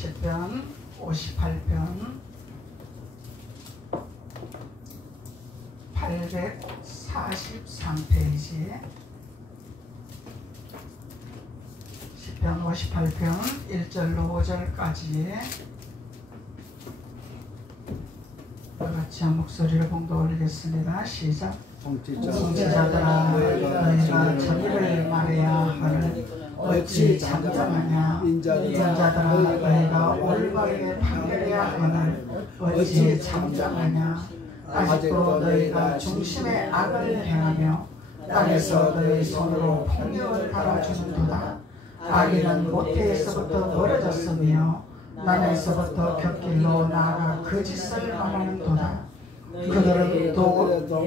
시편 58편 843페이지 시편 58편 1절로 5절까지 다같이 한 목소리로 봉독 올리겠습니다. 시작. 통치자들아 너희가 정의를 말해야 하는 어찌 잠잠하냐. 인자들아 너희가 올바르게 판결해야 하는 어찌 잠잠하냐. 아직도 너희가 중심의 악을 행하며 땅에서 너희 손으로 폭력을 갈아주는도다. 악인은 모태에서부터 멀어졌으며 남에서부터 곁길로 나아가 거짓을 말하는도다. 그들은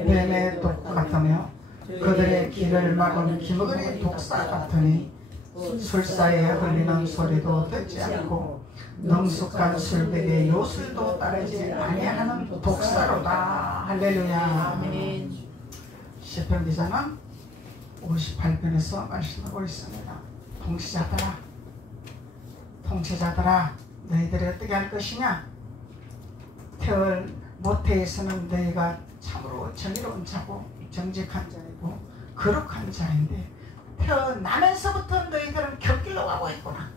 뱀의 독 같으며 그들의 길을 막은 기머거리 독사 같으니 술사에 흘리는 소리도 듣지 않고 능숙한 술백의 요술도 따르지 아니하는 독사로다. 할렐루야. 시편 기자는 58편에서 말씀하고 있습니다. 통치자들아 너희들이 어떻게 할 것이냐. 모태에서는 너희가 참으로 정의로운 자고 정직한 자이고 거룩한 자인데 태어나면서부터 너희들은 곁길로 가고 있구나.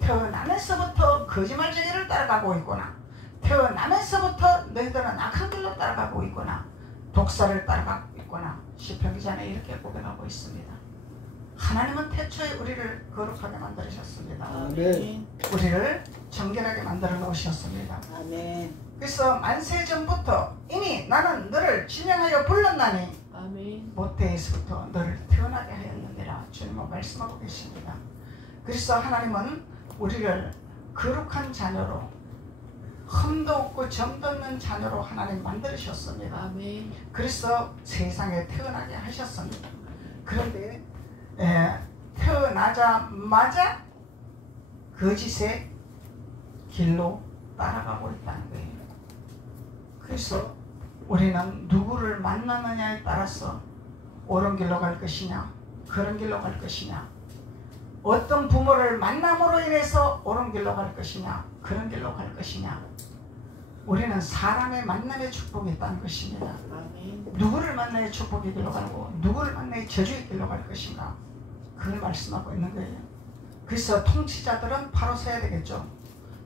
태어나면서부터 거짓말쟁이를 따라가고 있구나. 태어나면서부터 너희들은 악한 길로 따라가고 있구나. 독사를 따라가고 있구나. 시편 기자는 이렇게 고백하고 있습니다. 하나님은 태초에 우리를 거룩하게 만들으셨습니다. 아멘. 우리를 정결하게 만들어 놓으셨습니다. 아멘. 그래서 만세 전부터 이미 나는 너를 지명하여 불렀나니 아멘. 모태에서부터 너를 태어나게 하였느니라. 주님은 말씀하고 계십니다. 그래서 하나님은 우리를 거룩한 자녀로 흠도 없고 점도 없는 자녀로 하나님 만들으셨습니다. 아멘. 그래서 세상에 태어나게 하셨습니다. 그런데 태어나자마자 거짓의 길로 따라가고 있다는 거예요. 그래서 우리는 누구를 만나느냐에 따라서 옳은 길로 갈 것이냐 그런 길로 갈 것이냐, 어떤 부모를 만남으로 인해서 옳은 길로 갈 것이냐 그런 길로 갈 것이냐, 우리는 사람의 만남의 축복이 있다는 것입니다. 아멘. 누구를 만나야 축복의 길로 가고 누구를 만나야 저주의 길로 갈 것인가, 그걸 말씀하고 있는 거예요. 그래서 통치자들은 바로 서야 되겠죠.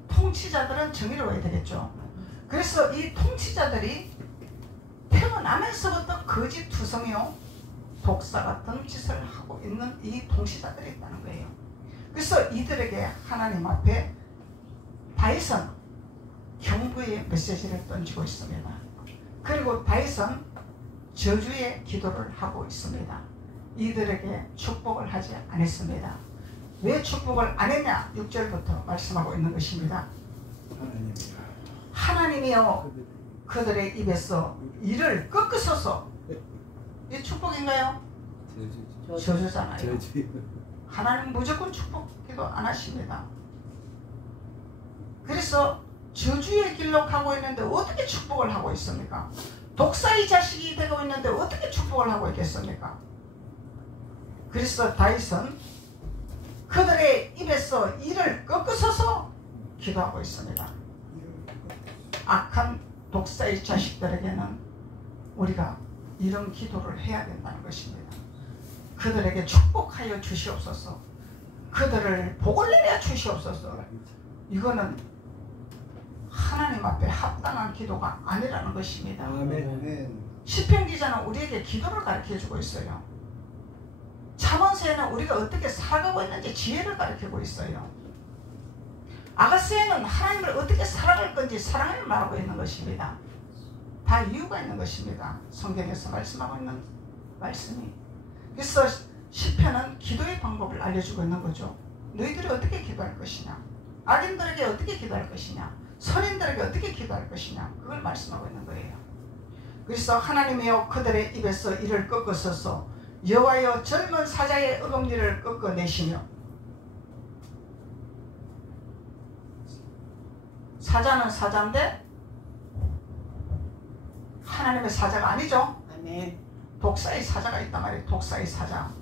통치자들은 정의로워야 되겠죠. 그래서 이 통치자들이 태어나면서부터 거짓 투성이요 독사 같은 짓을 하고 있는 이 통치자들이 있다는 거예요. 그래서 이들에게 하나님 앞에 다윗은 경고의 메시지를 던지고 있습니다. 그리고 다윗은 저주의 기도를 하고 있습니다. 이들에게 축복을 하지 않았습니다. 왜 축복을 안 했냐? 6절부터 말씀하고 있는 것입니다. 하나님이여 그들의 입에서 이를 꺾으소서. 이 축복인가요? 저주잖아요. 하나님 무조건 축복 기도 안 하십니다. 그래서 저주의 길로 가고 있는데 어떻게 축복을 하고 있습니까? 독사의 자식이 되고 있는데 어떻게 축복을 하고 있겠습니까? 그래서 다윗은 그들의 입에서 이를 꺾으소서 기도하고 있습니다. 악한 독사의 자식들에게는 우리가 이런 기도를 해야 된다는 것입니다. 그들에게 축복하여 주시옵소서. 그들을 복을 내려 주시옵소서. 이거는 하나님 앞에 합당한 기도가 아니라는 것입니다. 아멘. 시편 기자는 우리에게 기도를 가르쳐주고 있어요. 잠언서에는 우리가 어떻게 살아가고 있는지 지혜를 가르치고 있어요. 아가스에는 하나님을 어떻게 살아갈 건지 사랑을 말하고 있는 것입니다. 다 이유가 있는 것입니다. 성경에서 말씀하고 있는 말씀이. 그래서 시편은 기도의 방법을 알려주고 있는 거죠. 너희들이 어떻게 기도할 것이냐, 악인들에게 어떻게 기도할 것이냐, 선인들에게 어떻게 기도할 것이냐, 그걸 말씀하고 있는 거예요. 그래서 하나님이여 그들의 입에서 이를 꺾으소서. 여호와여 젊은 사자의 어금니를 꺾어내시며. 사자는 사자인데 하나님의 사자가 아니죠. 아멘. 독사의 사자가 있단 말이에요. 독사의 사자.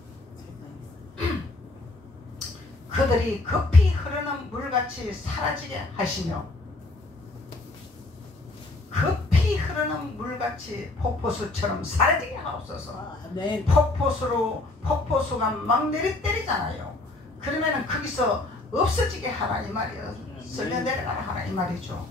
그들이 급히 흐르는 물같이 물같이 사라지게 하시며 급히 흐르는 물같이 폭포수처럼 사라지게 하옵소서. 아멘. 폭포수가 막 내리때리잖아요. 그러면은 거기서 없어지게 하라 이 말이에요. 쓸려 내려가라 하라 이 말이죠.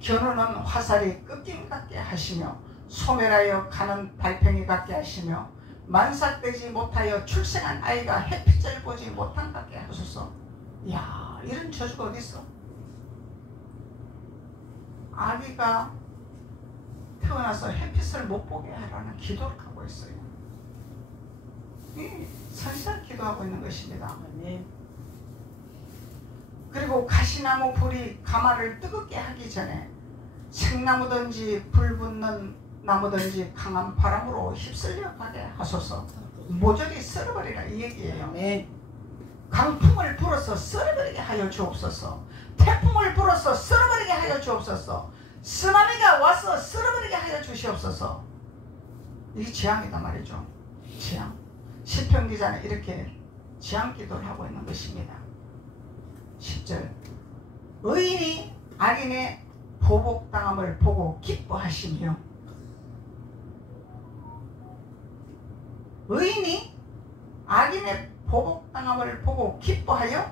겨누는 화살이 꺾임 같게 하시며 소멸하여 가는 달팽이 같게 하시며 만삭되지 못하여 출생한 아이가 햇빛을 보지 못한 같게 하소서. 이야, 이런 저주가 어디 있어? 아기가 태어나서 햇빛을 못 보게 하라는 기도를 하고 있어요. 이 선지자 기도하고 있는 것입니다. 아멘. 그리고 가시나무 불이 가마를 뜨겁게 하기 전에 생나무든지 불 붙는 나무든지 강한 바람으로 휩쓸려 가게 하소서. 모조리 썰어버리라 이 얘기예요. 아멘. 강풍을 불어서 썰어버리게 하여 주옵소서. 태풍을 불어서 썰어버리게 하여 주옵소서. 쓰나미가 와서 썰어버리게 하여 주시옵소서. 이게 재앙이다 말이죠. 재앙. 시편 기자는 이렇게 재앙 기도를 하고 있는 것입니다. 10절 의인이 악인의 보복당함을 보고 기뻐하시며 의인이 악인의 보복당함을 보고 기뻐하여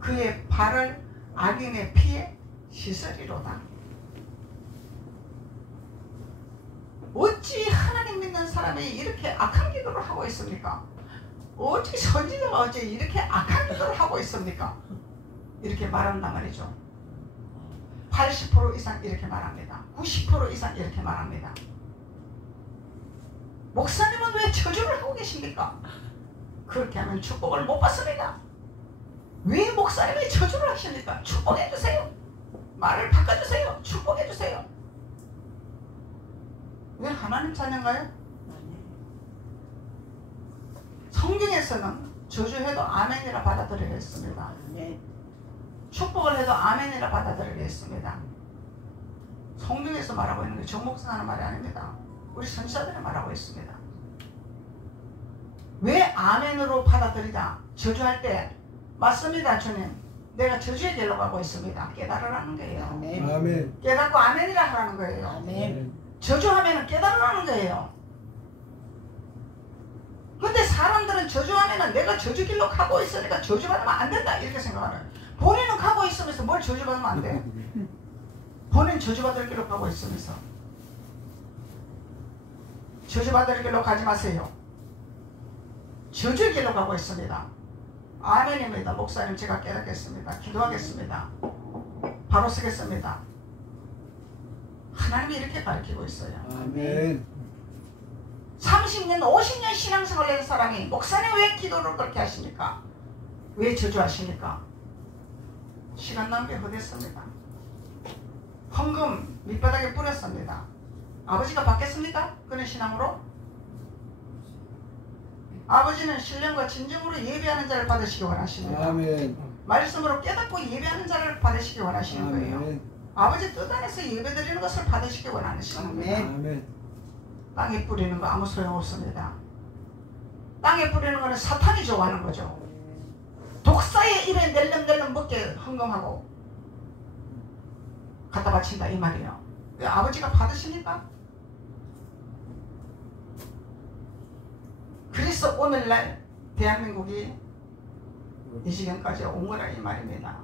그의 발을 악인의 피에 씻으리로다. 어찌 하나님 믿는 사람이 이렇게 악한 기도를 하고 있습니까? 어찌 선지자가 어찌 이렇게 악한 기도를 하고 있습니까? 이렇게 말한단 말이죠. 80% 이상 이렇게 말합니다. 90% 이상 이렇게 말합니다. 목사님은 왜 저주를 하고 계십니까? 그렇게 하면 축복을 못 받습니다. 왜 목사님이 저주를 하십니까? 축복해 주세요. 말을 바꿔주세요. 축복해 주세요. 왜 하나님 자녀인가요? 성경에서는 저주해도 아멘이라 받아들이려 했습니다. 축복을 해도 아멘이라 받아들이려 했습니다. 성경에서 말하고 있는 게 정목사 하는 말이 아닙니다. 우리 선지자들이 말하고 있습니다. 왜 아멘으로 받아들이자? 저주할 때 맞습니다 주님, 내가 저주의 길로 가고 있습니다. 깨달으라는 거예요. 아멘. 깨닫고 아멘이라 하라는 거예요. 아멘. 저주하면 깨달으라는 거예요. 근데 사람들은 저주하면 내가 저주 길로 가고 있으니까 저주받으면 안 된다 이렇게 생각하는. 본인은 가고 있으면서 뭘 저주받으면 안 돼? 본인 저주받을 길로 가고 있으면서 저주받을 길로 가지 마세요. 저주의 길로 가고 있습니다. 아멘입니다. 목사님 제가 깨닫겠습니다. 기도하겠습니다. 바로 쓰겠습니다. 하나님이 이렇게 가르치고 있어요. 아멘. 30년 50년 신앙생활을 한 사람이 목사님 왜 기도를 그렇게 하십니까? 왜 저주하십니까? 시간 낭비 헛했습니다. 헌금 밑바닥에 뿌렸습니다. 아버지가 받겠습니까? 그런 신앙으로? 아버지는 신령과 진정으로 예배하는 자를 받으시기 원하십니다. 아멘. 말씀으로 깨닫고 예배하는 자를 받으시기 원하시는 거예요. 아멘. 아버지 뜻 안에서 예배드리는 것을 받으시기 원하시는 겁니다. 아멘. 땅에 뿌리는 거 아무 소용없습니다. 땅에 뿌리는 거는 사탄이 좋아하는 거죠. 독사의 입에 낼름낼름 먹게 헌금하고 갖다 바친다 이 말이에요. 왜 아버지가 받으십니까? 그래서 오늘날 대한민국이 이 지경까지 온 거라 이 말입니다.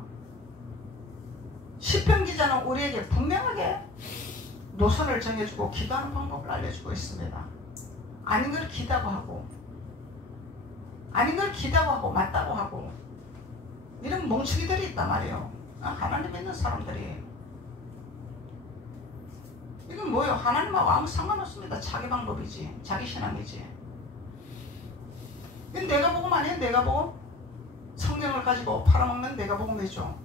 시편 기자는 우리에게 분명하게 노선을 정해주고 기도하는 방법을 알려주고 있습니다. 아닌 걸 기다고 하고 아닌 걸 기다고 하고 맞다고 하고 이런 멍청이들이 있단 말이에요. 하나님 믿는 사람들이. 이건 뭐예요? 하나님하고 아무 상관없습니다. 자기 방법이지. 자기 신앙이지. 이건 내가 복음 아니에요? 내가 복음? 성경을 가지고 팔아먹는 내가 복음이죠.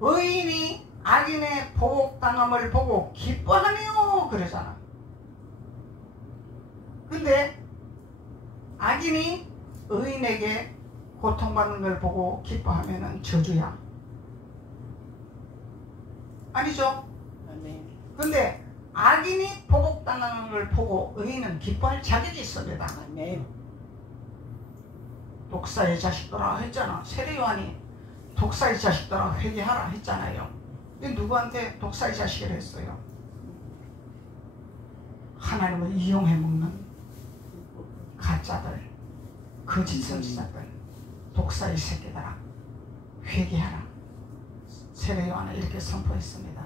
의인이 악인의 보복당함을 보고 기뻐하며 그러잖아. 근데 악인이 의인에게 고통받는 걸 보고 기뻐하면 저주야. 아니죠? 근데 악인이 복당하는 걸 보고 의인은 기뻐할 자격이 있습니다. 아멘. 독사의 자식들아 했잖아. 세례요한이 독사의 자식들아 회개하라 했잖아요. 누구한테 독사의 자식이라 했어요? 하나님을 이용해 먹는 가짜들, 거짓 선지자들, 독사의 새끼들아 회개하라. 세례요한은 이렇게 선포했습니다.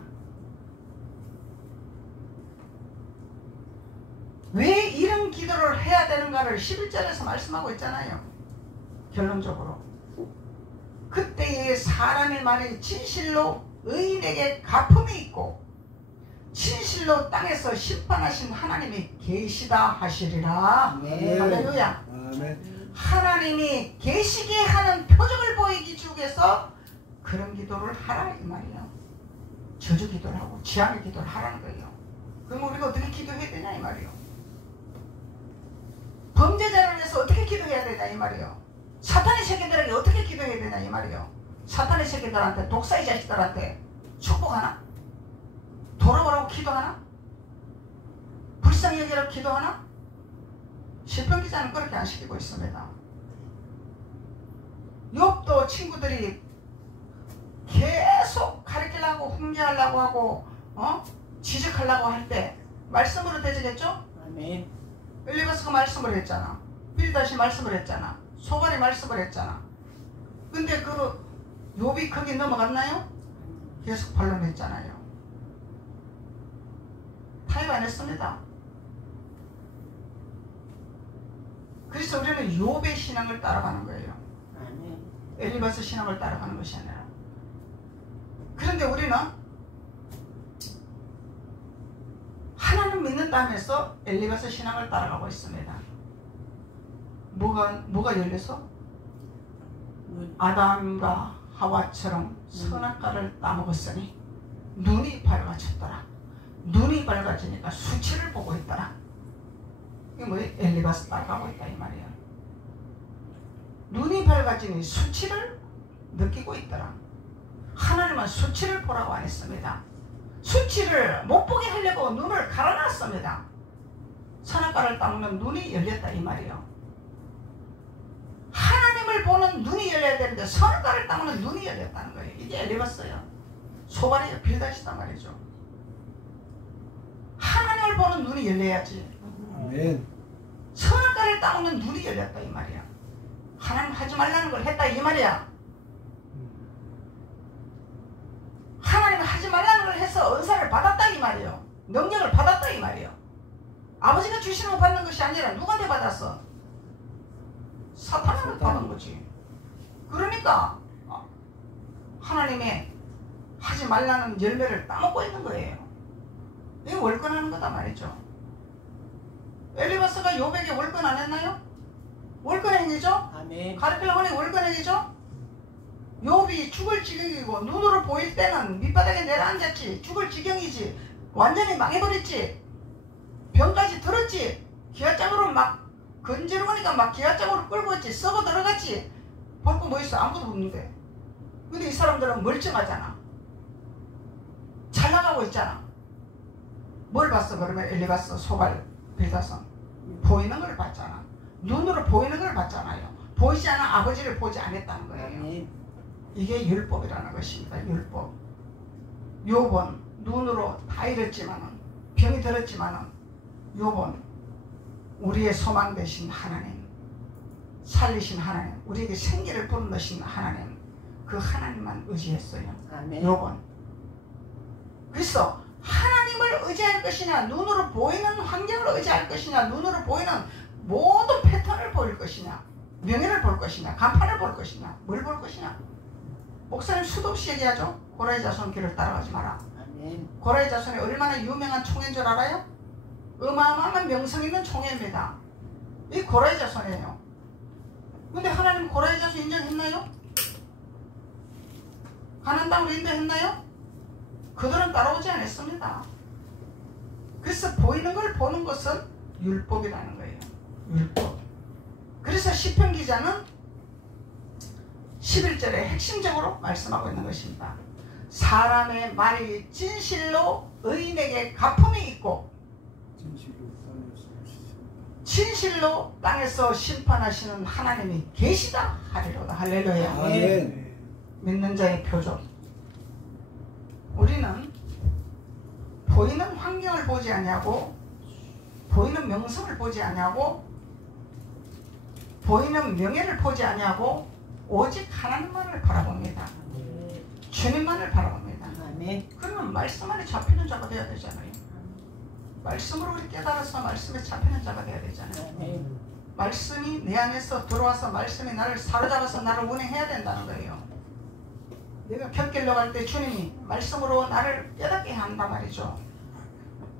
왜 이런 기도를 해야 되는가를 11절에서 말씀하고 있잖아요. 결론적으로 그때의 사람의 말이 진실로 의인에게 가품이 있고 진실로 땅에서 심판하신 하나님이 계시다 하시리라. 네. 할렐루야. 아멘. 하나님이 계시게 하는 표적을 보이기 위해서 그런 기도를 하라 이 말이에요. 저주 기도를 하고 지향의 기도를 하라는 거예요. 그럼 우리가 어떻게 기도해야 되냐 이 말이에요. 범죄자를 위해서 어떻게 기도해야 되냐 이 말이에요. 사탄의 새끼들에게 어떻게 기도해야 되냐 이 말이에요. 사탄의 새끼들한테 독사의 자식들한테 축복하나? 돌아오라고 기도하나? 불쌍히 여기라고 기도하나? 시편 기자는 그렇게 안 시키고 있습니다. 욥도 친구들이 계속 가르치려고 훈계하려고 하고 지적하려고 할 때 말씀으로 되지겠죠? 아멘. 엘리바스가 말씀을 했잖아. 빌다시 말씀을 했잖아. 소발이 말씀을 했잖아. 근데 그 욥이 거기 넘어갔나요? 계속 반론했잖아요. 타협 안 했습니다. 그래서 우리는 욥의 신앙을 따라가는 거예요. 아멘. 엘리바스 신앙을 따라가는 것이 아니라. 그런데 우리는 하나님 믿는다 하면서 엘리바스 신앙을 따라가고 있습니다. 뭐가 열려서? 아담과 하와처럼 선악과를 따먹었으니 눈이 밝아졌더라. 눈이 밝아지니까 수치를 보고 있더라. 이게 뭐예요? 엘리바스 따라가고 있다 이 말이야. 눈이 밝아지니 수치를 느끼고 있더라. 하나님은 수치를 보라고 안 했습니다. 수치를 못 보게 하려고 눈을 갈아놨습니다. 선악과를 따먹는 눈이 열렸다 이 말이에요. 하나님을 보는 눈이 열려야 되는데 선악과를 따먹는 눈이 열렸다는 거예요. 이게 엘리바스예요. 소발이에요. 빌다시단 말이죠. 하나님을 보는 눈이 열려야지. 아멘. 선악과를 따먹는 눈이 열렸다 이 말이야. 하나님 하지 말라는 걸 했다 이 말이야. 하나님 하지 말라는 걸 해서 은사를 받았다 이 말이에요. 능력을 받았다 이 말이에요. 아버지가 주시는 거 받는 것이 아니라 누구한테 받았어? 사탄한테 받은 거지. 그러니까 하나님의 하지 말라는 열매를 따먹고 있는 거예요. 이게 월권하는 거다 말이죠. 엘리바스가 욥에게 월권 안 했나요? 월권 행위죠? 아멘. 가르치려고 하니 월권 행위죠? 욥이 죽을 지경이고 눈으로 보일 때는 밑바닥에 내려앉았지. 죽을 지경이지. 완전히 망해버렸지. 병까지 들었지. 기아장으로 막 건지러우니까 막 기아장으로 끌고 있지. 썩어 들어갔지. 볼 거 뭐 있어? 아무것도 없는데. 근데 이 사람들은 멀쩡하잖아. 잘 나가고 있잖아. 뭘 봤어 그러면 엘리바스, 소발, 빌다선? 보이는 걸 봤잖아. 눈으로 보이는 걸 봤잖아요. 보이지 않은 아버지를 보지 않았다는 거예요. 아멘. 이게 율법이라는 것입니다. 율법. 욥은 눈으로 다 잃었지만은 병이 들었지만은 욥은 우리의 소망 되신 하나님, 살리신 하나님, 우리에게 생기를 불어넣으신 하나님, 그 하나님만 의지했어요. 아멘. 욥은. 그래서 하나님을 의지할 것이냐, 눈으로 보이는 환경을 의지할 것이냐, 눈으로 보이는 모든 패턴을 보일 것이냐, 명예를 볼 것이냐, 간판을 볼 것이냐, 뭘 볼 것이냐. 목사님 수도 없이 얘기하죠. 고라의 자손 길을 따라가지 마라. 아멘. 고라의 자손이 얼마나 유명한 총회인 줄 알아요? 어마어마한 명성 있는 총회입니다. 이 고라의 자손이에요. 근데 하나님 고라의 자손 인정했나요? 가나안 땅으로 인도했나요? 그들은 따라오지 않았습니다. 그래서 보이는 걸 보는 것은 율법이라는 거예요. 율법. 그래서 시편 기자는 11절에 핵심적으로 말씀하고 있는 것입니다. 사람의 말이 진실로 의인에게 가품이 있고 진실로 땅에서 심판하시는 하나님이 계시다 하리로다. 할렐루야. 아멘. 믿는 자의 표적. 우리는 보이는 환경을 보지 아니하고, 보이는 명성을 보지 아니하고, 보이는 명예를 보지 아니하고, 오직 하나님만을 바라봅니다. 주님만을 바라봅니다. 아멘. 그러면 말씀 안에 잡히는 자가 되어야 되잖아요. 말씀으로 우리 깨달아서 말씀에 잡히는 자가 되어야 되잖아요. 아멘. 말씀이 내 안에서 들어와서 말씀이 나를 사로잡아서 나를 운행해야 된다는 거예요. 내가 곁길로 갈 때 주님이 말씀으로 나를 깨닫게 한단 말이죠.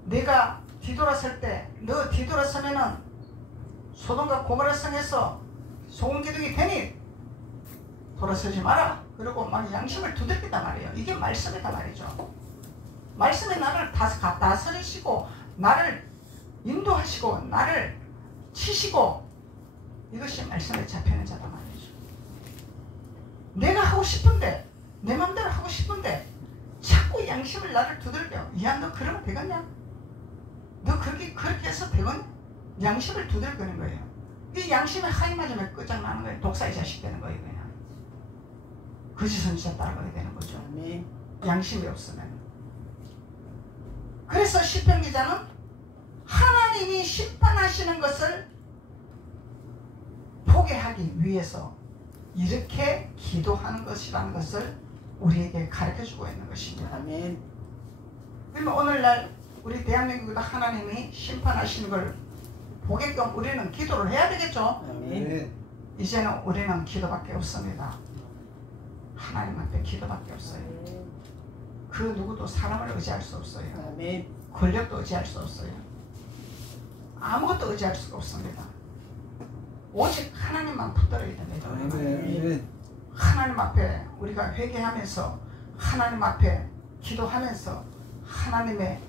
내가 뒤돌아설 때, 너 뒤돌아서면은 소돔과 고모라 성에서 소금기둥이 되니 돌아서지 마라. 그리고 막 양심을 두들긴단 말이에요. 이게 말씀이다 말이죠. 말씀이 나를 다스리시고 나를 인도하시고 나를 치시고, 이것이 말씀에 잡히는 자다 말이죠. 내가 하고 싶은데, 내 마음대로 하고 싶은데 자꾸 양심을 나를 두들겨. 야, 너 그러면 되겠냐? 너 그렇게 해서 되겠냐? 양심을 두들기는 거예요. 이 양심에 하이 맞으면 끝장나는 거예요. 독사의 자식 되는 거예요. 그냥 거짓 선지자 따라가게 되는 거죠. 아멘. 양심이 없으면. 그래서 시편 기자는 하나님이 심판하시는 것을 포기하기 위해서 이렇게 기도하는 것이라는 것을 우리에게 가르쳐주고 있는 것입니다. 아멘. 그러면 오늘날 우리 대한민국에도 하나님이 심판하시는 걸 보게끔 우리는 기도를 해야 되겠죠. 아멘. 이제는 우리는 기도밖에 없습니다. 하나님 앞에 기도밖에 없어요. 그 누구도 사람을 의지할 수 없어요. 아멘. 권력도 의지할 수 없어요. 아무것도 의지할 수가 없습니다. 오직 하나님만 붙들어야 됩니다. 아멘. 하나님 앞에 우리가 회개하면서, 하나님 앞에 기도하면서 하나님의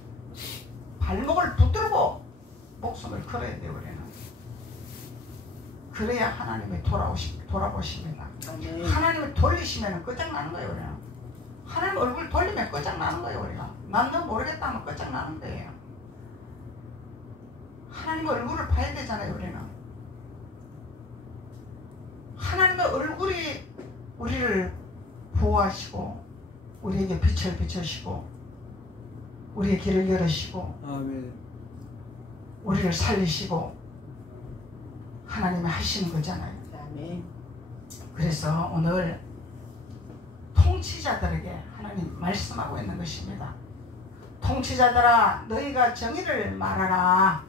발목을 붙들고 목숨을 걸어야 돼요. 우리는. 그래야 하나님이 돌아보십니다. 아멘. 하나님을 돌리시면 끝장나는 거예요. 우리는. 하나님 얼굴 돌리면 끝장나는 거예요. 우리가. 난 너 모르겠다 하면 끝장나는 거예요. 하나님의 얼굴을 봐야 되잖아요. 우리는. 하나님의 얼굴이 우리를 보호하시고 우리에게 빛을 비추시고 우리의 길을 열으시고 아멘. 우리를 살리시고 하나님이 하시는 거잖아요. 아멘. 그래서 오늘 통치자들에게 하나님 말씀하고 있는 것입니다. 통치자들아, 너희가 정의를 말하라.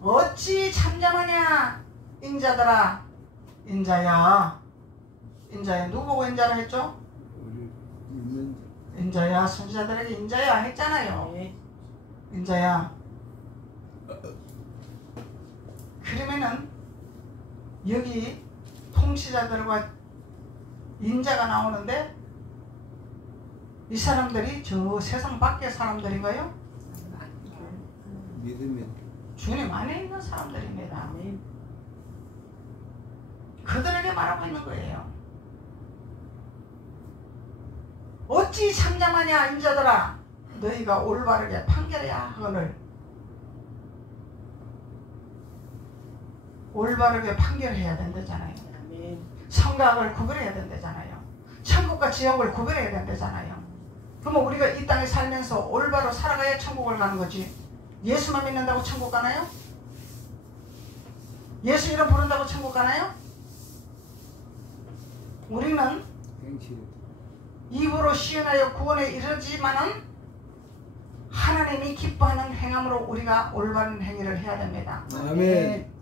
어찌 잠잠하냐? 인자들아. 인자야. 인자야. 누구 보고 인자라 했죠? 우리 믿는 인자야. 선지자들에게 인자야 했잖아요. 네. 인자야. 그러면은 여기 통치자들과 인자가 나오는데 이 사람들이 저 세상 밖의 사람들인가요? 믿으면 주님 안에 있는 사람들입니다. 아멘. 그들에게 말하고 있는 거예요. 어찌 잠잠하냐 인자들아, 너희가 올바르게 판결해야 하거늘. 올바르게 판결해야 된다잖아요. 아멘. 선악을 구별해야 된다잖아요. 천국과 지옥을 구별해야 된다잖아요. 그러면 우리가 이 땅에 살면서 올바로 살아가야 천국을 가는 거지. 예수만 믿는다고 천국 가나요? 예수 이름 부른다고 천국 가나요? 우리는 입으로 시연하여 구원에 이르지만은 하나님이 기뻐하는 행함으로 우리가 올바른 행위를 해야 됩니다. 아멘.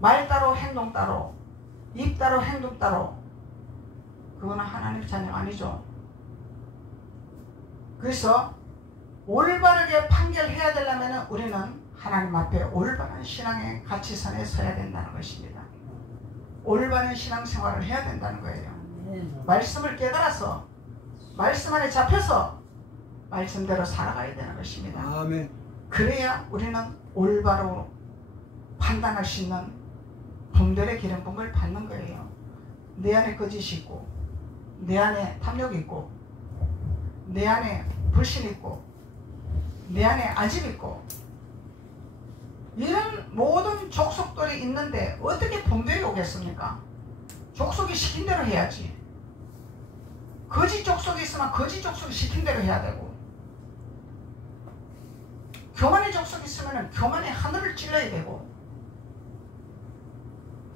말 따로 행동 따로, 입 따로 행동 따로, 그거는 하나님 자녀 아니죠. 그래서 올바르게 판결해야 되려면 우리는 하나님 앞에 올바른 신앙의 가치선에 서야 된다는 것입니다. 올바른 신앙생활을 해야 된다는 거예요. 말씀을 깨달아서 말씀 안에 잡혀서 말씀대로 살아가야 되는 것입니다. 아멘. 그래야 우리는 올바로 판단할 수 있는 분별의 기름 부음을 받는 거예요. 내 안에 거짓이 있고 내 안에 탐욕이 있고 내 안에 불신 있고 내 안에 아집 있고 이런 모든 족속들이 있는데 어떻게 분별이 오겠습니까? 족속이 시킨 대로 해야지. 거짓 족속이 있으면 거짓 족속이 시킨 대로 해야 되고, 교만의 족속이 있으면 교만의 하늘을 찔러야 되고,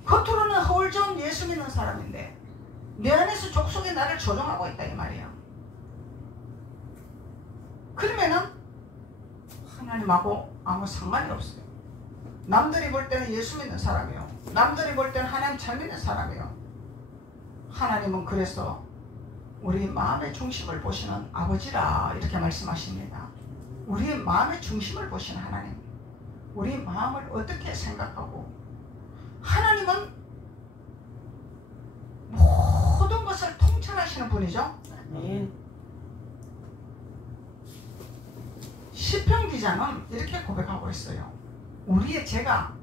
겉으로는 허울 좋은 예수 믿는 사람인데 내 안에서 족속이 나를 조종하고 있다 이 말이야. 그러면은 하나님하고 아무 상관이 없어요. 남들이 볼 때는 예수 믿는 사람이요, 남들이 볼 때는 하나님 잘 믿는 사람이요. 하나님은 그래서 우리 마음의 중심을 보시는 아버지라 이렇게 말씀하십니다. 우리의 마음의 중심을 보시는 하나님, 우리 마음을 어떻게 생각하고, 하나님은 모든 것을 통찰하시는 분이죠. 아멘. 시편 기자는 이렇게 고백하고 있어요. 우리의 죄가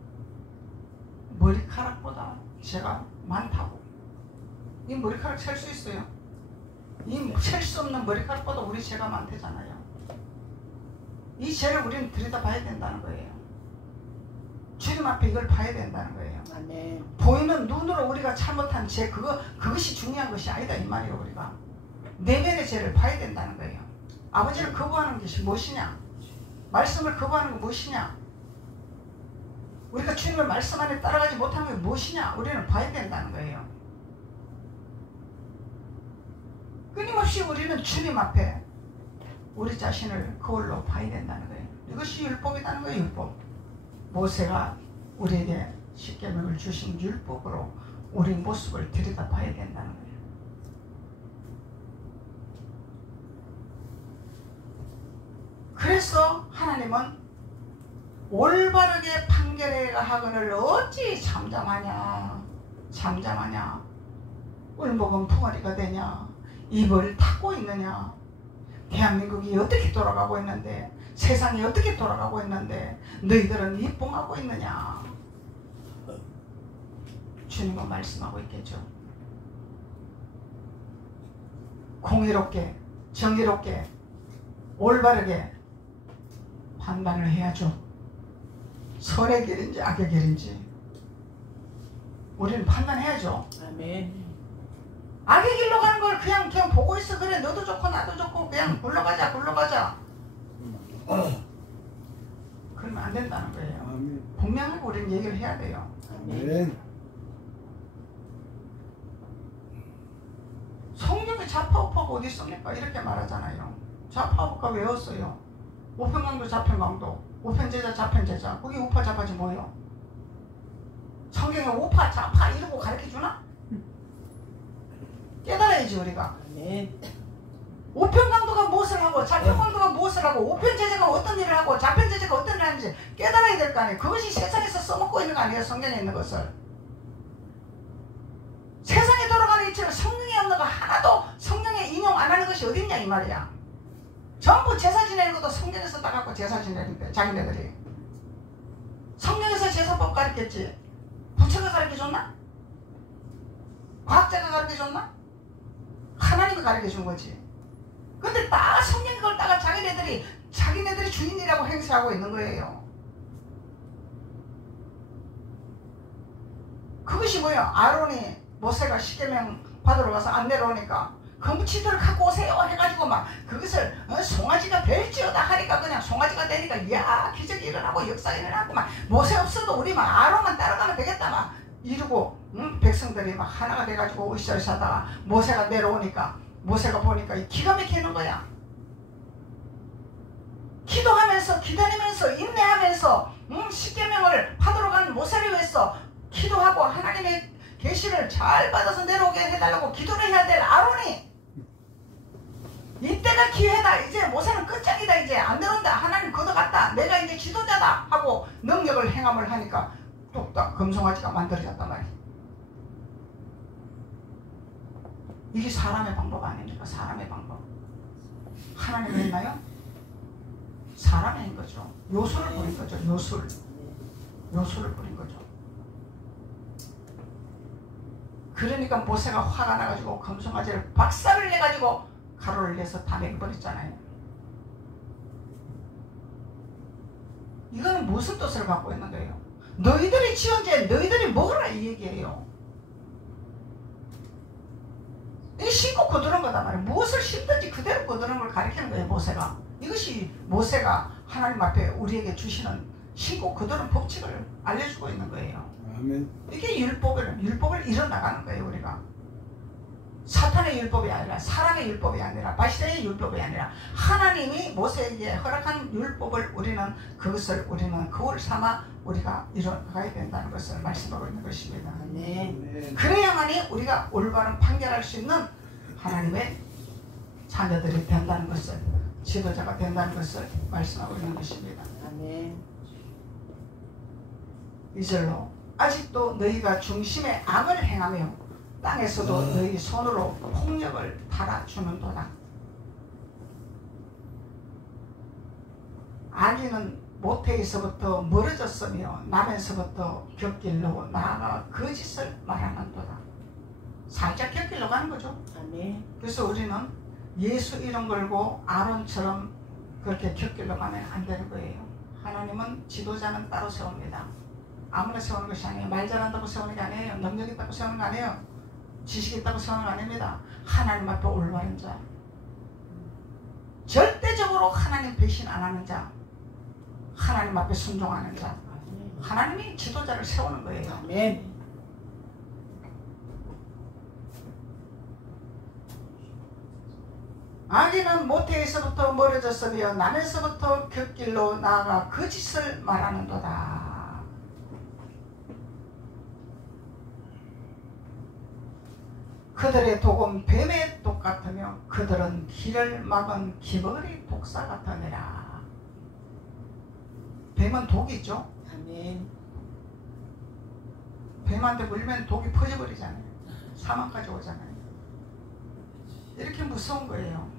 머리카락보다 죄가 많다고. 이 머리카락 셀 수 있어요? 이 셀 수 없는 머리카락보다 우리 죄가 많대잖아요. 이 죄를 우리는 들여다봐야 된다는 거예요. 주님 앞에 이걸 봐야 된다는 거예요. 아멘. 보이는 눈으로 우리가 잘못한 죄, 그것이 중요한 것이 아니다 이 말이에요. 우리가 내면의 죄를 봐야 된다는 거예요. 아버지를 거부하는 것이 무엇이냐? 말씀을 거부하는 게 무엇이냐? 우리가 주님의 말씀 안에 따라가지 못하는 게 무엇이냐? 우리는 봐야 된다는 거예요. 끊임없이 우리는 주님 앞에 우리 자신을 거울로 봐야 된다는 거예요. 이것이 율법이라는 거예요. 율법. 모세가 우리에게 십계명을 주신 율법으로 우리 모습을 들여다봐야 된다는 거예요. 그래서 하나님은 올바르게 판결해야 하거늘 어찌 잠잠하냐, 잠잠하냐, 울먹은 붕어리가 되냐, 입을 닫고 있느냐, 대한민국이 어떻게 돌아가고 있는데, 세상이 어떻게 돌아가고 있는데 너희들은 입봉하고 있느냐. 주님은 말씀하고 있겠죠. 공의롭게, 정의롭게, 올바르게 판단을 해야죠. 선의 길인지 악의 길인지 우리는 판단해야죠. 아멘. 악의 길로 가는 걸 그냥 보고 있어. 그래, 너도 좋고 나도 좋고 그냥 굴러가자 굴러가자. 그러면 안 된다는 거예요. 아멘. 분명하게 우리는 얘기를 해야 돼요. 아멘. 성경에 좌파우파가 어디 있습니까? 이렇게 말하잖아요. 좌파우파가 왜 없어요? 우편강도 좌편강도, 우편제자 좌편제자, 거기 우파 좌파지 뭐예요? 성경에 우파 좌파 이러고 가르쳐주나? 깨달아야지 우리가. 아멘. 우편강도가 무엇을 하고 좌편강도가 무엇을 하고 우편제자가 어떤 일을 하고 좌편제자가 어떤 일을 하는지 깨달아야 될 거 아니에요. 그것이 세상에서 써먹고 있는 거 아니에요. 성경에 있는 것을. 세상에 돌아가는 이치를 성경에 없는 거 하나도 성경에 인용 안 하는 것이 어딨냐 이 말이야. 전부 제사 지내는 것도 성경에서 따갖고 제사 지내는데 자기네들이. 성경에서 제사법 가르쳤지 부처가 가르쳐줬나? 과학자가 가르쳐줬나? 하나님이 가르쳐준 거지. 근데 다 성경 그걸 따가 자기네들이 주인이라고 행세하고 있는 거예요. 그것이 뭐야? 아론이 모세가 십계명 받으러 가서 안 내려오니까 금치들을 갖고 오세요 해가지고 막 그것을 송아지가 될지어다 하니까 그냥 송아지가 되니까 이야 기적이 일어나고 역사가 일어나고 막 모세 없어도 우리 막 아론만 따라가면 되겠다 막 이러고 백성들이 막 하나가 돼가지고 으쌰으쌰 하다가 모세가 내려오니까 모세가 보니까 기가 막히는 거야. 기도하면서 기다리면서 인내하면서 십계명을 받으러 간 모세를 위해서 기도하고 하나님의 계시를 잘 받아서 내려오게 해달라고 기도를 해야 될 아론이 이때가 기회다. 이제 모세는 끝장이다. 이제 안 내려온다. 하나님 걷어갔다. 내가 이제 지도자다 하고 능력을 행함을 하니까 뚝딱 금송아지가 만들어졌단 말이야. 이게 사람의 방법 아닙니까? 사람의 방법. 하나님이 했나요? 사람이 한 거죠. 요술을 부린 거죠. 요술을 부린 거죠. 그러니까 모세가 화가 나가지고 금송아지를 박살을 내가지고 가로를 내서 다 내버렸잖아요. 이거는 무슨 뜻을 갖고 있는 거예요? 너희들이 지은 죄 너희들이 먹으라 이 얘기예요. 이 심고 거두는 거단 말이에요. 무엇을 심든지 그대로 거두는 걸 가리키는 거예요. 모세가. 이것이 모세가 하나님 앞에 우리에게 주시는 심고 거두는 법칙을 알려주고 있는 거예요. 아멘. 이게 율법을 이뤄나가는 거예요. 우리가 사탄의 율법이 아니라 사람의 율법이 아니라 바시다의 율법이 아니라 하나님이 모세에게 허락한 율법을 우리는 그것을 우리는 거울 삼아 우리가 이뤄나가야 된다는 것을 말씀하고 있는 것입니다. 네. 그래야만이 우리가 올바른 판결할 수 있는 하나님의 자녀들이 된다는 것을, 지도자가 된다는 것을 말씀하고 있는 것입니다. 아멘. 2절로 아직도 너희가 중심에 악을 행하며 땅에서도 너희 손으로 폭력을 달아주는도다. 악인은 모태에서부터 멀어졌으며 남에서부터 곁길로 나아가 거짓을 말하는도다. 살짝 곁길로 가는 거죠. 아멘. 그래서 우리는 예수 이름 걸고 아론처럼 그렇게 곁길로 가면 안 되는 거예요. 하나님은 지도자는 따로 세웁니다. 아무나 세우는 것이 아니에요. 말 잘한다고 세우는 게 아니에요. 능력 있다고 세우는 게 아니에요. 지식 있다고 세우는 게 아닙니다. 하나님 앞에 올바른 자, 절대적으로 하나님 배신 안 하는 자, 하나님 앞에 순종하는 자, 하나님이 지도자를 세우는 거예요. 아멘. 악인은 모태에서부터 멀어졌으며 남에서부터 곁길로 나아가 거짓을 말하는도다. 그들의 독은 뱀의 독 같으며 그들은 길을 막은 기머리 독사 같으니라. 뱀은 독이죠. 아멘. 뱀한테 물리면 독이 퍼져버리잖아요. 사망까지 오잖아요. 이렇게 무서운 거예요.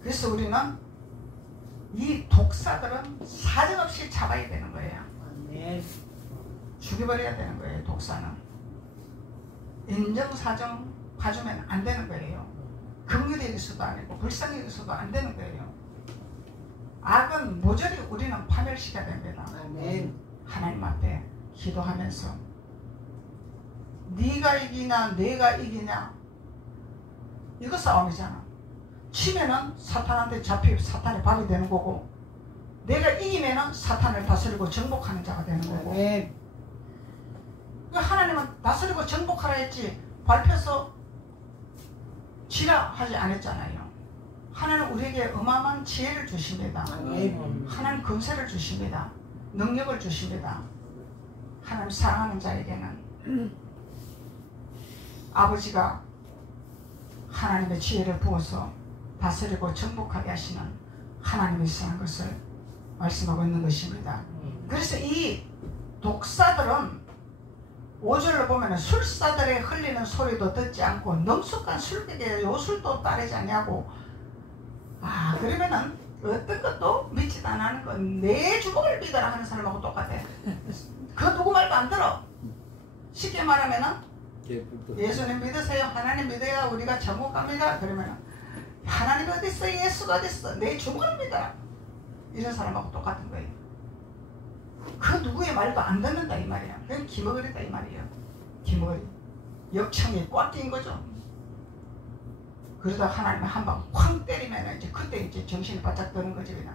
그래서 우리는 이 독사들은 사정없이 잡아야 되는 거예요. 아멘. 죽여버려야 되는 거예요. 독사는 인정사정 봐주면 안 되는 거예요. 긍휼이 있어도 아니고 불쌍히 있어도 안 되는 거예요. 악은 모조리 우리는 파멸시켜야 됩니다. 아멘. 하나님 앞에 기도하면서 네가 이기냐 내가 이기냐 이거 싸움이잖아. 치면은 사탄한테 잡히 사탄의 밥이 되는 거고, 내가 이기면은 사탄을 다스리고 정복하는 자가 되는 거고. 아멘. 하나님은 다스리고 정복하라 했지 밟혀서 지라 하지 않았잖아요. 하나님 우리에게 어마어마한 지혜를 주십니다. 아멘. 하나님 권세를 주십니다. 능력을 주십니다. 하나님 사랑하는 자에게는 아버지가 하나님의 지혜를 부어서 다스리고 정복하게 하시는 하나님이 있는 것을 말씀하고 있는 것입니다. 그래서 이 독사들은 5절로 보면 술사들의 흘리는 소리도 듣지 않고 능숙한 술객의 요술도 따르지 않냐고. 그러면은 어떤 것도 믿지도 안 하는 건 내 주먹을 믿어라 하는 사람하고 똑같아. 그 누구 말도 안 들어. 쉽게 말하면은 예수님 믿으세요. 하나님 믿어야 우리가 천국 갑니다. 그러면은 하나님 어디 있어? 예수가 어디 있어? 내 주먹을 믿어라. 이런 사람하고 똑같은 거예요. 그 누구의 말도 안 듣는다 이 말이야. 그건 기머거리다 이 말이에요. 기머거리. 역청이 꽉 낀 거죠. 그러다 하나님 한 방 쾅 때리면 이제 그때 이제 정신이 바짝 드는 거지 그냥.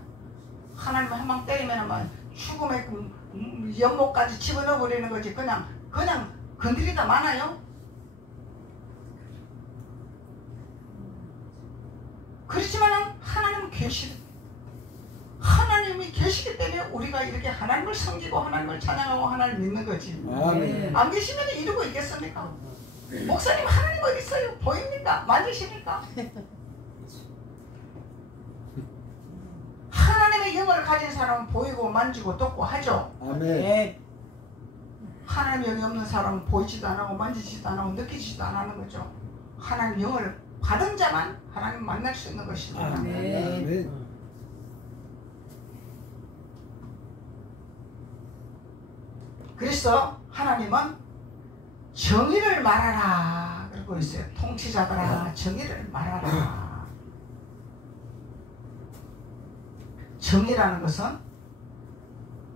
하나님 한 방 때리면 막 죽음의 그 연못까지 집어넣어 버리는 거지. 그냥 건드리다 많아요. 그렇지만은 하나님은 하나님이 계시기 때문에 우리가 이렇게 하나님을 섬기고 하나님을 찬양하고 하나님을 믿는 거지. 아멘. 안 계시면 이러고 있겠습니까? 목사님 하나님 어디 있어요? 보입니까? 만지십니까? 하나님의 영을 가진 사람은 보이고 만지고 듣고 하죠. 아멘. 하나님의 영이 없는 사람은 보이지도 안 하고 만지지도 안 하고 느끼지도 안 하는 거죠. 하나님 영을 받은 자만 하나님 만날 수 있는 것입니다. 아멘. 그래서 하나님은 정의를 말하라. 적고 있어요. 통치자들아 정의를 말하라. 정의라는 것은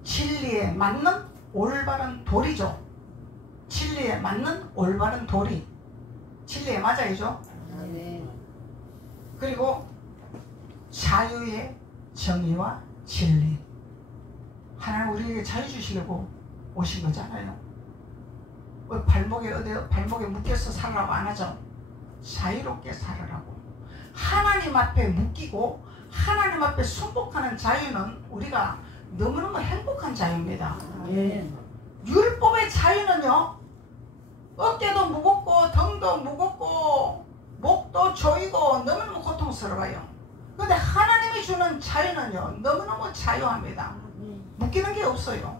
진리에 맞는 올바른 도리죠. 진리에 맞는 올바른 도리. 진리에 맞아야죠. 아멘. 그리고 자유의 정의와 진리. 하나님 우리에게 자유 주시려고 오신 거잖아요. 발목에 묶여서 살라고 안 하죠. 자유롭게 살으라고. 하나님 앞에 묶이고 하나님 앞에 순복하는 자유는 우리가 너무너무 행복한 자유입니다. 아멘. 율법의 자유는요, 어깨도 무겁고 등도 무겁고 목도 조이고 너무너무 고통스러워요. 그런데 하나님이 주는 자유는요 너무너무 자유합니다. 묶이는 게 없어요.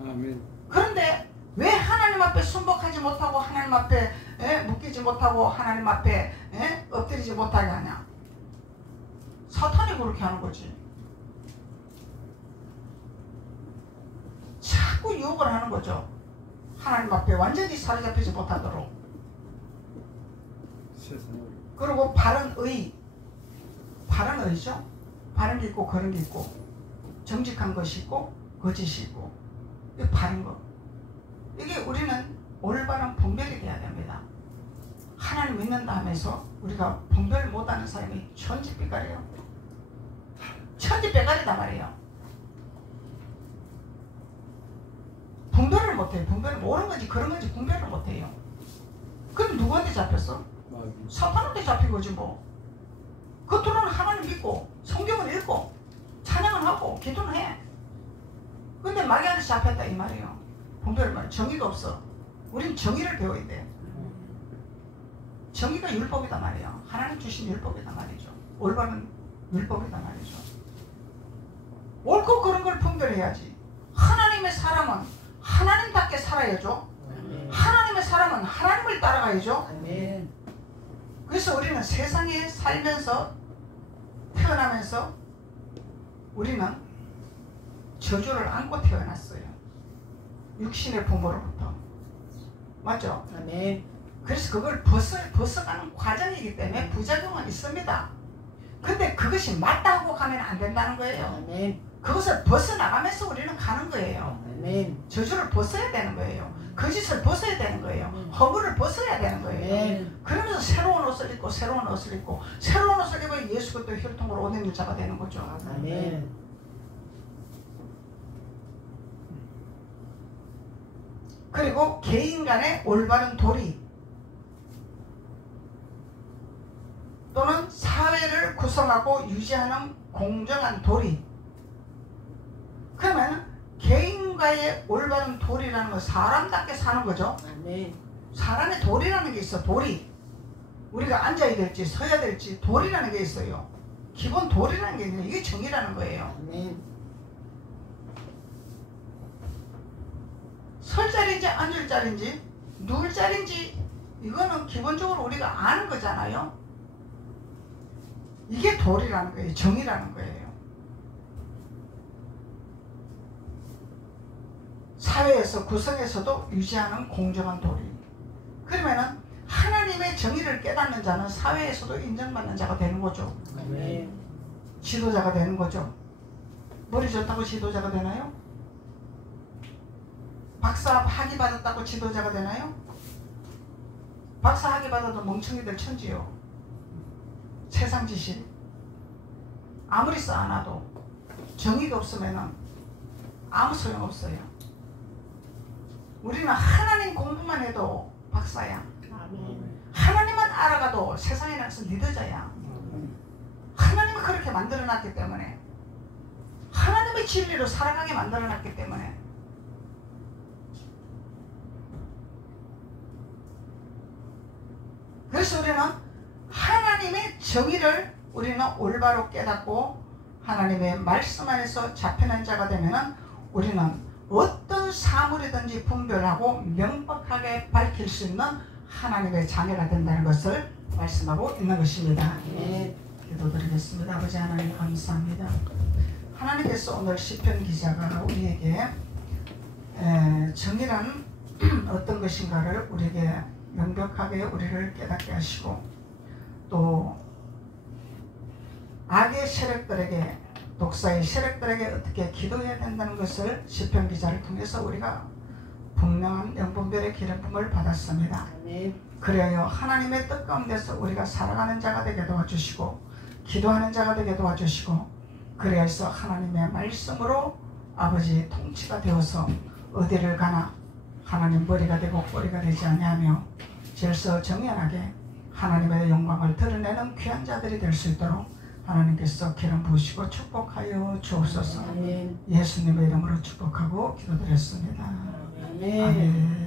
아멘. 그런데 왜 하나님 앞에 순복하지 못하고 하나님 앞에 묶이지 못하고 하나님 앞에 엎드리지 못하게 하냐? 사탄이 그렇게 하는 거지. 자꾸 유혹을 하는 거죠. 하나님 앞에 완전히 사로잡히지 못하도록. 세상을. 그리고 바른 의죠. 바른 게 있고 그런 게 있고 정직한 것이 있고 거짓이 있고 이 바른 거. 이게 우리는 올바른 분별이 돼야 됩니다. 하나님 믿는다 하면서 우리가 분별 못하는 사람이 천지빛깔이에요. 천지백갈이다 말이에요. 분별을 못해요. 분별을 옳은 건지 그런 건지 분별을 못해요. 그럼 누구한테 잡혔어? 사탄한테 잡힌 거지 뭐. 겉으로는 하나님 믿고 성경을 읽고 찬양을 하고 기도는 해. 근데 마귀한테 잡혔다 이 말이에요. 분별을 말이에요. 정의가 없어. 우린 정의를 배워야 돼. 정의가 율법이다 말이에요. 하나님 주신 율법이다 말이죠. 올바른 율법이다 말이죠. 옳고 그런 걸 분별해야지. 하나님의 사람은 하나님답게 살아야죠. 하나님의 사람은 하나님을 따라가야죠. 아멘. 그래서 우리는 세상에 살면서 태어나면서 우리는 저주를 안고 태어났어요. 육신의 부모로부터. 맞죠? 아멘. 그래서 그걸 벗어가는 과정이기 때문에 부작용은 있습니다. 근데 그것이 맞다 하고 가면 안 된다는 거예요. 아멘. 그것을 벗어나가면서 우리는 가는 거예요. 아멘. 저주를 벗어야 되는 거예요. 거짓을 벗어야 되는 거예요. 허물을 벗어야 되는 거예요. 아멘. 그러면서 새로운 옷을 입고 새로운 옷을 입고 새로운 옷을 입어 예수 그리스도 혈통으로 옷 입는 자가 되는 거죠. 아멘. 그리고 개인 간의 올바른 도리 또는 사회를 구성하고 유지하는 공정한 도리. 그러면 개인과의 올바른 도리라는 건 사람답게 사는 거죠. 아멘. 사람의 도리라는 게 있어. 도리. 우리가 앉아야 될지 서야 될지 도리라는 게 있어요. 기본 도리라는 게 있는데 이게 정의라는 거예요. 아멘. 설 자리인지 앉을 자리인지 누울 자리인지 이거는 기본적으로 우리가 아는 거잖아요. 이게 도리라는 거예요. 정의라는 거예요. 사회에서 구성에서도 유지하는 공정한 도리. 그러면은 하나님의 정의를 깨닫는 자는 사회에서도 인정받는 자가 되는 거죠. 아멘. 지도자가 되는 거죠. 머리 좋다고 지도자가 되나요? 박사 학위 받았다고 지도자가 되나요? 박사 학위 받아도 멍청이들 천지요. 세상 지식 아무리 쌓아놔도 정의가 없으면 아무 소용없어요. 우리는 하나님 공부만 해도 박사야. 아멘. 하나님만 알아가도 세상에 나가서 리더자야. 하나님이 그렇게 만들어놨기 때문에 하나님의 진리로 살아가게 만들어놨기 때문에 그래서 우리는 하나님의 정의를 우리는 올바로 깨닫고 하나님의 말씀 안에서 잡혀난 자가 되면은 우리는 어떤 사물이든지 분별하고 명확하게 밝힐 수 있는 하나님의 자녀가 된다는 것을 말씀하고 있는 것입니다. 아멘. 기도드리겠습니다. 아버지 하나님 감사합니다. 하나님께서 오늘 시편 기자가 우리에게 정의란 어떤 것인가를 우리에게 명백하게 우리를 깨닫게 하시고 또 악의 세력들에게 독사의 세력들에게 어떻게 기도해야 된다는 것을 시편 기자를 통해서 우리가 분명한 영분별의 기름 부음을 받았습니다. 아멘. 그래요 하나님의 뜻 가운데서 우리가 살아가는 자가 되게 도와주시고 기도하는 자가 되게 도와주시고 그래서 하나님의 말씀으로 아버지 통치가 되어서 어디를 가나 하나님 머리가 되고 꼬리가 되지 아니하며 질서 정연하게 하나님의 영광을 드러내는 귀한 자들이 될 수 있도록 하나님께서 기름 부으시고 축복하여 주옵소서. 아멘. 예수님의 이름으로 축복하고 기도드렸습니다. 아멘. 아멘.